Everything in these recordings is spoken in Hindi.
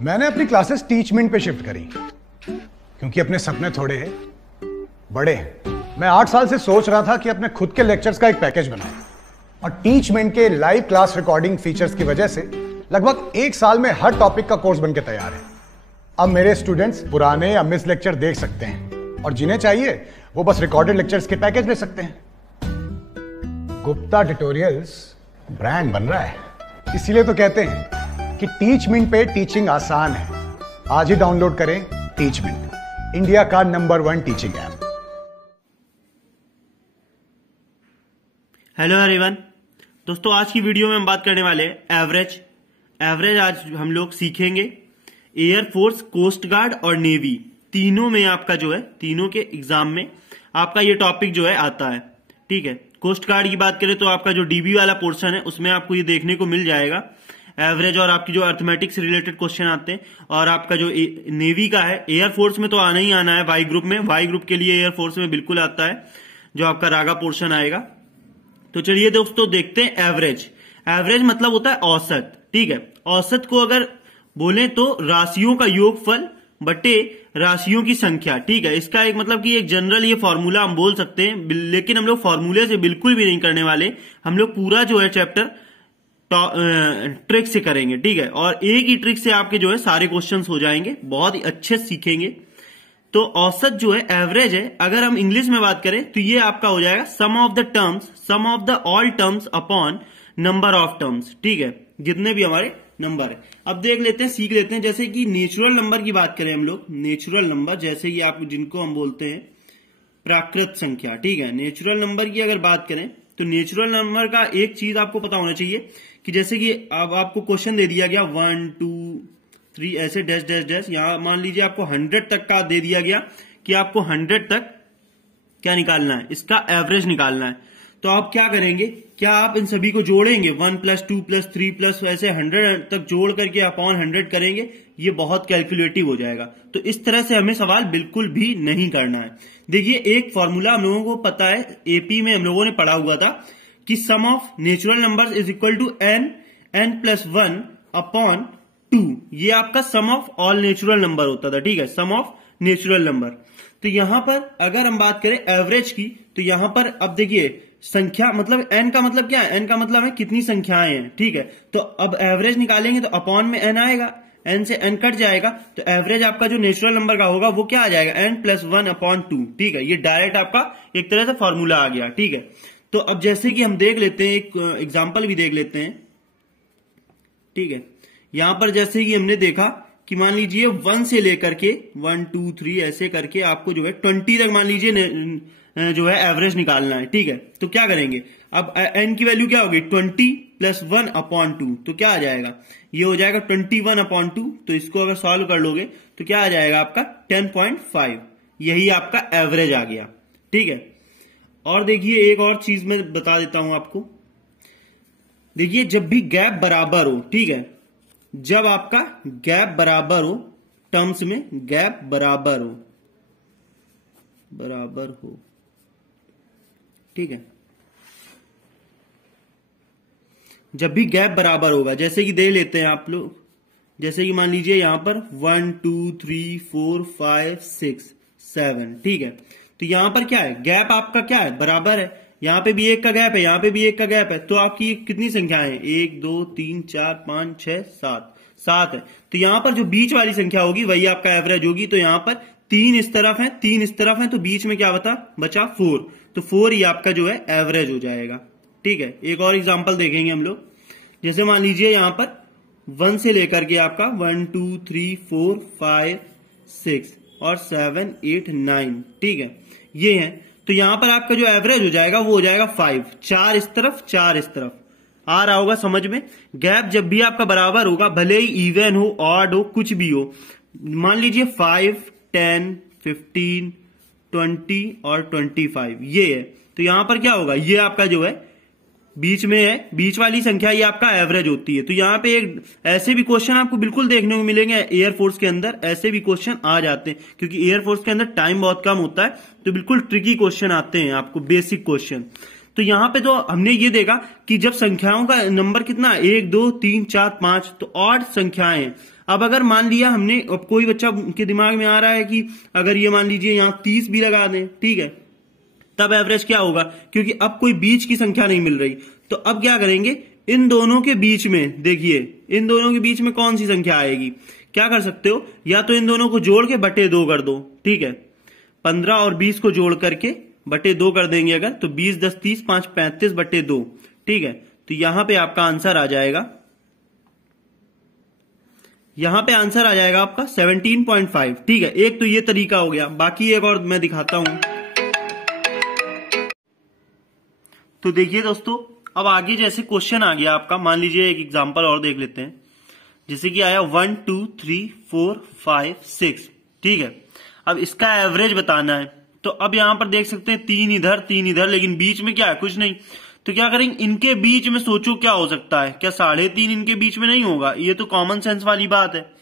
मैंने अपनी क्लासेस टीचमेंट पे शिफ्ट करी क्योंकि अपने सपने थोड़े बड़े हैं। मैं 8 साल से सोच रहा था कि अपने खुद के लेक्चर्स का एक पैकेज बनाऊं और टीचमेंट के लाइव क्लास रिकॉर्डिंग फीचर्स की वजह से लगभग 1 साल में हर टॉपिक का कोर्स बनके तैयार है। अब मेरे स्टूडेंट्स पुराने या मिस लेक्चर देख सकते हैं और जिन्हें चाहिए वो बस रिकॉर्डेड लेक्चर्स के पैकेज ले सकते हैं। गुप्ता ट्यूटोरियल्स ब्रांड बन रहा है, इसीलिए तो कहते हैं कि टीचमेंट पे टीचिंग आसान है। आज ही डाउनलोड करें टीचमेंट, इंडिया का number 1 teaching app. Hello everyone दोस्तों, आज की वीडियो में हम बात करने वाले हैं एवरेज आज हम लोग सीखेंगे एयरफोर्स, कोस्ट गार्ड और नेवी तीनों में आपका जो है, तीनों के एग्जाम में आपका ये टॉपिक जो है आता है। ठीक है, कोस्ट गार्ड की बात करें तो आपका जो डीबी वाला पोर्शन है उसमें आपको ये देखने को मिल जाएगा एवरेज, और आपकी जो अर्थमेटिक से रिलेटेड क्वेश्चन आते हैं। और आपका जो नेवी का है, एयरफोर्स में तो आना ही आना है वाई ग्रुप में, वाई ग्रुप के लिए एयरफोर्स में बिल्कुल आता है जो आपका रागा पोर्शन आएगा। तो चलिए दोस्तों देखते हैं एवरेज मतलब होता है औसत। ठीक है, औसत को अगर बोले तो राशियों का योगफल बटे राशियों की संख्या। ठीक है, इसका एक मतलब कि एक जनरल ये फॉर्मूला हम बोल सकते हैं, लेकिन हम लोग फॉर्मूले से बिल्कुल भी नहीं करने वाले। हम लोग पूरा जो है चैप्टर ट्रिक से करेंगे। ठीक है, और एक ही ट्रिक से आपके जो है सारे क्वेश्चंस हो जाएंगे, बहुत ही अच्छे सीखेंगे। तो औसत जो है एवरेज है, अगर हम इंग्लिश में बात करें तो ये आपका हो जाएगा sum of the all terms upon number of terms. ठीक है, जितने भी हमारे नंबर है। अब देख लेते हैं, सीख लेते हैं। जैसे कि नेचुरल नंबर की बात करें हम लोग, नेचुरल नंबर जैसे कि आप जिनको हम बोलते हैं प्राकृत संख्या। ठीक है, नेचुरल नंबर की अगर बात करें तो नेचुरल नंबर का एक चीज आपको पता होना चाहिए कि जैसे कि अब आपको क्वेश्चन दे दिया गया 1 2 3 ऐसे डैश डैश डैश, यहां मान लीजिए आपको 100 तक का दे दिया गया कि आपको 100 तक क्या निकालना है, इसका एवरेज निकालना है। तो आप क्या करेंगे, क्या आप इन सभी को जोड़ेंगे 1 + 2 + 3 + ऐसे 100 तक जोड़ करके अपॉन 100 करेंगे, ये बहुत कैलकुलेटिव हो जाएगा। तो इस तरह से हमें सवाल बिल्कुल भी नहीं करना है। देखिए, एक फॉर्मूला हम लोगों को पता है, एपी में हम लोगों ने पढ़ा हुआ था कि sum of natural numbers is equal to n + 1 upon 2। ये आपका sum of all natural number होता था। ठीक है, सम ऑफ नेचुरल नंबर। तो यहां पर अगर हम बात करें एवरेज की, तो यहां पर अब देखिए संख्या मतलब n का मतलब क्या है, n का मतलब है कितनी संख्याएं हैं। ठीक है, तो अब एवरेज निकालेंगे तो अपॉन में n आएगा, n से n कट जाएगा, तो एवरेज आपका जो नेचुरल नंबर का होगा वो क्या आ जाएगा, n + 1 अपॉन 2। ठीक है, ये डायरेक्ट आपका एक तरह से फॉर्मूला आ गया। ठीक है, तो अब जैसे कि हम देख लेते हैं, एक एग्जाम्पल भी देख लेते हैं। ठीक है, यहां पर जैसे कि हमने देखा कि मान लीजिए 1 से लेकर के 1 2 3 ऐसे करके आपको जो है 20 तक मान लीजिए जो है एवरेज निकालना है। ठीक है, तो क्या करेंगे, अब n की वैल्यू क्या होगी, 20 + 1 अपॉन 2, तो क्या आ जाएगा, ये हो जाएगा 21 अपॉन 2। तो इसको अगर सॉल्व कर लोगे तो क्या आ जाएगा आपका 10.5, यही आपका एवरेज आ गया। ठीक है, और देखिए एक और चीज मैं बता देता हूं आपको। देखिए, जब भी गैप बराबर हो, ठीक है, जब आपका गैप बराबर हो, टर्म्स में गैप बराबर हो, ठीक है, जब भी गैप बराबर होगा, जैसे कि देख लेते हैं आप लोग, जैसे कि मान लीजिए यहां पर 1 2 3 4 5 6 7। ठीक है, तो यहां पर क्या है, गैप आपका क्या है, बराबर है। यहां पे भी एक का गैप है, यहां पे भी एक का गैप है, तो आपकी कितनी संख्या है, 1 2 3 4 5 6 7 है। तो यहां पर जो बीच वाली संख्या होगी वही आपका एवरेज होगी। तो यहां पर 3 इस तरफ है, 3 इस तरफ है, तो बीच में क्या बचा 4, तो 4 ही आपका जो है एवरेज हो जाएगा। ठीक है, एक और एग्जांपल देखेंगे हम लोग। जैसे मान लीजिए यहां पर 1 से लेकर के आपका 1 2 3 4 5 6 और 7 8 9। ठीक है, ये है। तो यहां पर आपका जो एवरेज हो जाएगा वो हो जाएगा 5, 4 इस तरफ 4 इस तरफ। आ रहा होगा समझ में। गैप जब भी आपका बराबर होगा, भले ही इवन हो, ऑड हो, कुछ भी हो, मान लीजिए 5 10 15 20 और 25, ये है। तो यहां पर क्या होगा, ये आपका जो है बीच में है, बीच वाली संख्या ये आपका एवरेज होती है। तो यहां पे एक ऐसे भी क्वेश्चन आपको बिल्कुल देखने को मिलेंगे एयरफोर्स के अंदर, ऐसे भी क्वेश्चन आ जाते हैं, क्योंकि एयरफोर्स के अंदर टाइम बहुत कम होता है, तो बिल्कुल ट्रिकी क्वेश्चन आते हैं आपको, बेसिक क्वेश्चन। तो यहां पे तो हमने ये देखा कि जब संख्याओं का नंबर कितना 1 2 3 4 5, तो ऑड संख्याएं हैं। अब अगर मान लिया हमने, अब कोई बच्चा के दिमाग में आ रहा है कि अगर ये मान लीजिए यहां 30 भी लगा दें, ठीक है, तब एवरेज क्या होगा, क्योंकि अब कोई बीच की संख्या नहीं मिल रही। तो अब क्या करेंगे, इन दोनों के बीच में, देखिए इन दोनों के बीच में कौन सी संख्या आएगी, क्या कर सकते हो, या तो इन दोनों को जोड़ के बटे 2 कर दो, ठीक है, 15 और 20 को जोड़ करके बटे 2 कर देंगे अगर, तो 20 10 30 5 35 बटे 2, ठीक है। तो यहां पे आपका आंसर आ जाएगा, यहां पे आंसर आ जाएगा आपका 17.5, ठीक है। एक तो ये तरीका हो गया, बाकी एक और मैं दिखाता हूं। तो देखिए दोस्तों, अब आगे जैसे क्वेश्चन आ गया आपका, मान लीजिए एक एग्जांपल और देख लेते हैं, जैसे कि आया 1 2 3 4 5 6, ठीक है। अब इसका एवरेज बताना है, तो अब यहां पर देख सकते हैं 3 इधर, लेकिन बीच में क्या है, कुछ नहीं। तो क्या करेंगे, इनके बीच में सोचो क्या हो सकता है, क्या 3.5 इनके बीच में नहीं होगा, ये तो कॉमन सेंस वाली बात है।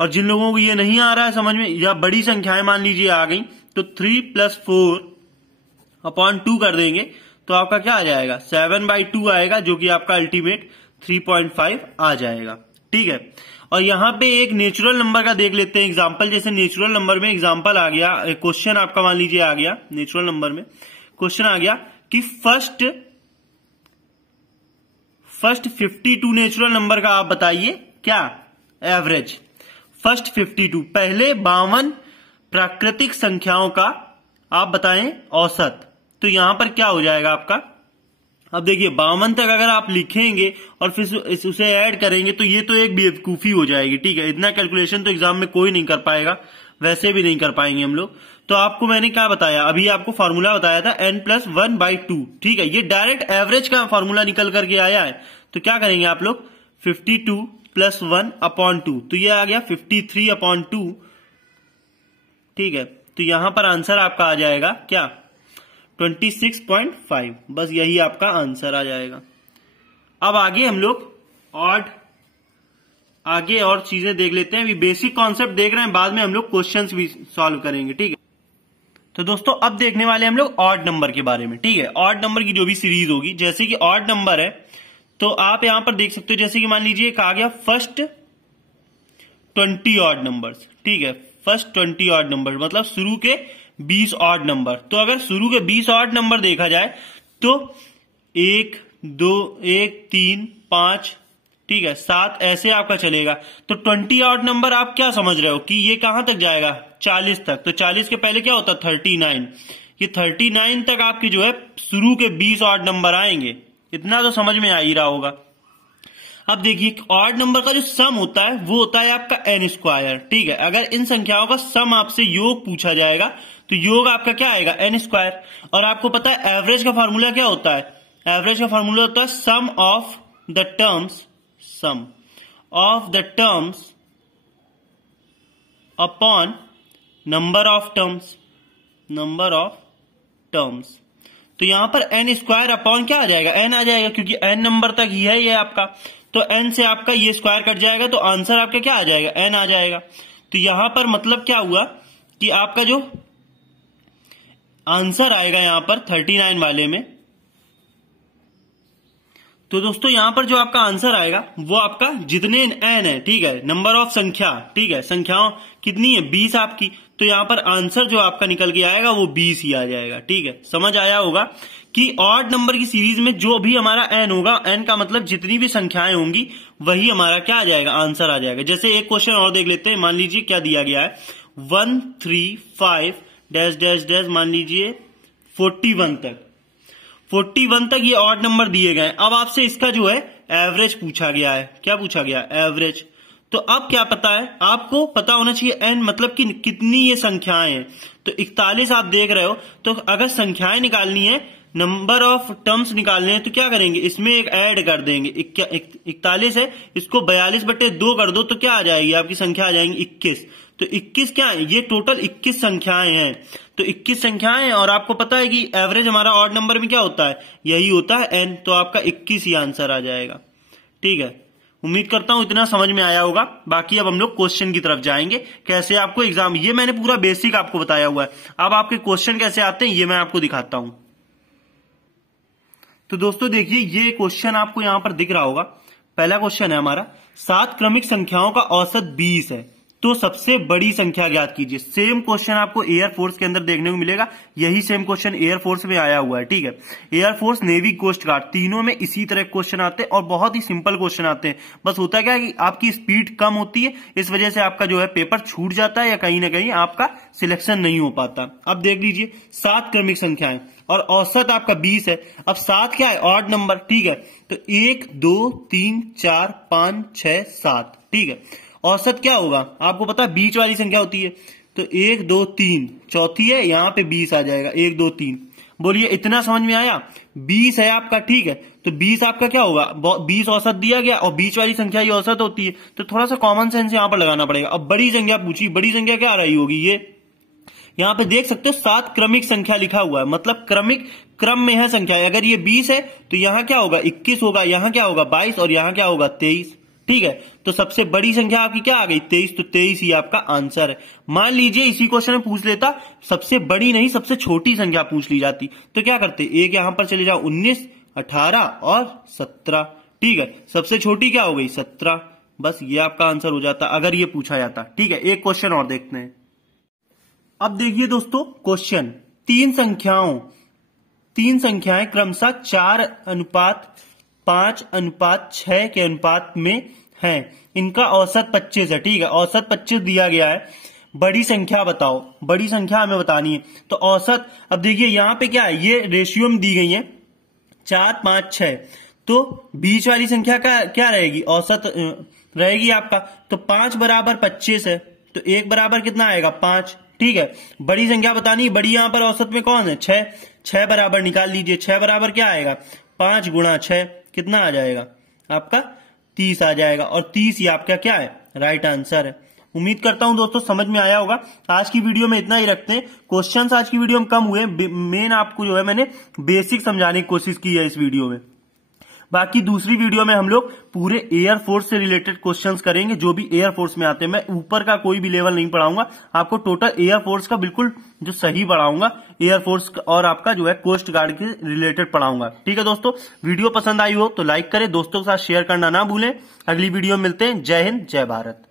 और जिन लोगों को ये नहीं आ रहा है समझ में, या बड़ी संख्याएं मान लीजिए आ गई, तो 3 + 4/2 कर देंगे, तो आपका क्या आ जाएगा, 7/2 आएगा, जो कि आपका अल्टीमेट 3.5 आ जाएगा, ठीक है। और यहां पे एक नेचुरल नंबर का देख लेते हैं एग्जांपल, जैसे नेचुरल नंबर में एग्जांपल आ गया, क्वेश्चन आपका मान लीजिए आ गया, नेचुरल नंबर में क्वेश्चन आ गया कि फर्स्ट 52 नेचुरल नंबर का आप बताइए क्या एवरेज, फर्स्ट 52, पहले 52 प्राकृतिक संख्याओं का आप बताएं औसत। तो यहां पर क्या हो जाएगा आपका, अब देखिए 52 तक अगर आप लिखेंगे और फिर उसे ऐड करेंगे, तो ये तो एक बेवकूफी हो जाएगी, ठीक है। इतना कैलकुलेशन तो एग्जाम में कोई नहीं कर पाएगा, वैसे भी नहीं कर पाएंगे हम लोग। तो आपको मैंने क्या बताया, अभी आपको फॉर्मूला बताया था n+1/2, ठीक है। ये डायरेक्ट एवरेज का फॉर्मूला निकल करके आया है। तो क्या करेंगे आप लोग, 52 + 1/2, तो ये आ गया 53/2, ठीक है। तो यहां पर आंसर आपका आ जाएगा क्या, 26.5, बस यही आपका आंसर आ जाएगा। अब आगे हम लोग आगे और चीजें देख लेते हैं। अभी बेसिक कॉन्सेप्ट देख रहे हैं, बाद में हम लोग क्वेश्चंस भी सॉल्व करेंगे, ठीक है। तो दोस्तों अब देखने वाले हम लोग ऑड नंबर के बारे में, ठीक है। ऑड नंबर की जो भी सीरीज होगी, जैसे कि ऑड नंबर है, तो आप यहां पर देख सकते हो, जैसे कि मान लीजिए एक आ गया फर्स्ट 20 ऑड नंबर्स, ठीक है। फर्स्ट 20 ऑड नंबर मतलब शुरू के 20 ऑड नंबर। तो अगर शुरू के 20 ऑड नंबर देखा जाए तो 1 2 1 3 5, ठीक है, 7 ऐसे आपका चलेगा। तो 20 ऑड नंबर आप क्या समझ रहे हो कि ये कहां तक जाएगा, 40 तक। तो 40 के पहले क्या होता है, 39। ये 39 तक आपकी जो है शुरू के 20 ऑड नंबर आएंगे। इतना तो समझ में आ ही रहा होगा। अब देखिए ऑड नंबर का जो सम होता है वो होता है आपका n², ठीक है। अगर इन संख्याओं का सम आपसे योग पूछा जाएगा तो योग आपका क्या आएगा, n²। और आपको पता है एवरेज का फॉर्मूला क्या होता है, एवरेज का फॉर्मूला होता है sum of the terms upon number of terms. तो यहां पर n² अपॉन क्या आ जाएगा, n आ जाएगा, क्योंकि n नंबर तक ही है ये आपका। तो n से आपका ये स्क्वायर कट जाएगा, तो आंसर आपका क्या आ जाएगा, n आ जाएगा। तो यहां पर मतलब क्या हुआ कि आपका जो आंसर आएगा यहां पर 39 वाले में, तो दोस्तों यहां पर जो आपका आंसर आएगा वो आपका जितने n है, ठीक है, नंबर ऑफ संख्या, ठीक है, संख्याओं कितनी है 20 आपकी। तो यहां पर आंसर जो आपका निकल के आएगा वो 20 ही आ जाएगा, ठीक है। समझ आया होगा कि ऑड नंबर की सीरीज में जो भी हमारा n होगा, n का मतलब जितनी भी संख्याएं होंगी वही हमारा क्या आ जाएगा, आंसर आ जाएगा। जैसे एक क्वेश्चन और देख लेते हैं, मान लीजिए क्या दिया गया है, 1 3 5 डैश डैश डैश, मान लीजिए 41 तक ये ऑड नंबर दिए गए। अब आपसे इसका जो है एवरेज पूछा गया है। क्या पूछा गया, एवरेज। तो अब क्या पता है, आपको पता होना चाहिए n मतलब कि कितनी ये संख्याएं हैं। तो 41 आप देख रहे हो, तो अगर संख्याएं निकालनी है, नंबर ऑफ टर्म्स निकालने हैं, तो क्या करेंगे, इसमें एक ऐड कर देंगे। 41 है, इसको 42/2 कर दो, तो क्या आ जाएगी आपकी संख्या, आ जाएंगी 21। तो 21 क्या है, ये टोटल 21 संख्याएं हैं। तो 21 संख्याएं हैं, और आपको पता है कि एवरेज हमारा ऑड नंबर में क्या होता है, यही होता है n। तो आपका 21 ही आंसर आ जाएगा, ठीक है। उम्मीद करता हूं इतना समझ में आया होगा। बाकी अब हम लोग क्वेश्चन की तरफ जाएंगे, कैसे आपको एग्जाम, ये मैंने पूरा बेसिक आपको बताया हुआ है। अब आपके क्वेश्चन कैसे आते हैं ये मैं आपको दिखाता हूं। तो दोस्तों देखिए ये क्वेश्चन आपको यहां पर दिख रहा होगा। पहला क्वेश्चन है हमारा 7 क्रमिक संख्याओं का औसत 20 है, तो सबसे बड़ी संख्या ज्ञात कीजिए। सेम क्वेश्चन आपको एयरफोर्स के अंदर देखने को मिलेगा, यही सेम क्वेश्चन एयरफोर्स में आया हुआ है, ठीक है। एयरफोर्स, नेवी, कोस्ट गार्ड, तीनों में इसी तरह क्वेश्चन आते हैं और बहुत ही सिंपल क्वेश्चन आते हैं। बस होता क्या है कि आपकी स्पीड कम होती है, इस वजह से आपका जो है पेपर छूट जाता है या कहीं ना कहीं आपका सिलेक्शन नहीं हो पाता। अब देख लीजिए 7 क्रमिक संख्याएं और औसत आपका 20 है। अब 7 क्या है? ऑड नंबर, ठीक है। तो 1 2 3 4 5 6 7, ठीक है। औसत क्या होगा? आपको पता है बीच वाली संख्या होती है, तो 1 2 3 चौथी है, यहां पे 20 आ जाएगा, 1 2 3। बोलिए इतना समझ में आया? 20 है आपका, ठीक है। तो 20 आपका क्या होगा? 20 औसत दिया गया और बीच वाली संख्या ही औसत होती है, तो थोड़ा सा कॉमन सेंस यहां पर लगाना पड़ेगा। अब बड़ी संख्या पूछी, बड़ी संख्या क्या आ रही होगी? ये यहां पे देख सकते हो 7 क्रमिक संख्या लिखा हुआ है, मतलब क्रमिक क्रम में है संख्या। अगर ये 20 है तो यहां क्या होगा? 21 होगा, यहां क्या होगा? 22 और यहां क्या होगा? 23, ठीक है। तो सबसे बड़ी संख्या आपकी क्या आ गई? 23, तो 23 ही आपका आंसर है। मान लीजिए इसी क्वेश्चन में पूछ लेता सबसे बड़ी नहीं सबसे छोटी संख्या पूछ ली जाती, तो क्या करते? एक यहां पर चले जाओ, 19 18 और 17, ठीक है। सबसे छोटी क्या हो गई? 17, बस ये आपका आंसर हो जाता अगर ये पूछा जाता, ठीक है। एक क्वेश्चन और देखते हैं। अब देखिए दोस्तों क्वेश्चन, तीन संख्याएं क्रमशः 4:5:6 के अनुपात में हैं। इनका औसत 25 है, ठीक है। औसत 25 दिया गया है। बड़ी संख्या बताओ, बड़ी संख्या हमें बतानी है। तो औसत, अब देखिए यहां पे क्या है, ये रेशियो में दी गई है 4 5 6, तो बीच वाली संख्या का क्या रहेगी? औसत रहेगी आपका। तो 5 बराबर 25 है, तो 1 बराबर कितना आएगा? 5, ठीक है। बड़ी संख्या बतानी, बड़ी यहां पर औसत में कौन है? 6, 6 बराबर निकाल लीजिए। 6 बराबर क्या आएगा? 5 गुणा 6, कितना आ जाएगा आपका? 30 आ जाएगा। और 30 ही आपका क्या है? राइट आंसर है। उम्मीद करता हूं दोस्तों समझ में आया होगा। आज की वीडियो में इतना ही रखते हैं। क्वेश्चंस आज की वीडियो में कम हुए, मेन आपको जो है मैंने बेसिक समझाने की कोशिश की है इस वीडियो में। बाकी दूसरी वीडियो में हम लोग पूरे एयरफोर्स से रिलेटेड क्वेश्चंस करेंगे, जो भी एयरफोर्स में आते हैं। मैं ऊपर का कोई भी लेवल नहीं पढ़ाऊंगा, आपको टोटल एयरफोर्स का बिल्कुल जो सही पढ़ाऊंगा, एयरफोर्स और आपका जो है कोस्ट गार्ड के रिलेटेड पढ़ाऊंगा, ठीक है दोस्तों। वीडियो पसंद आई हो तो लाइक करें, दोस्तों के साथ शेयर करना ना भूलें। अगली वीडियो में मिलते हैं। जय हिंद, जय भारत।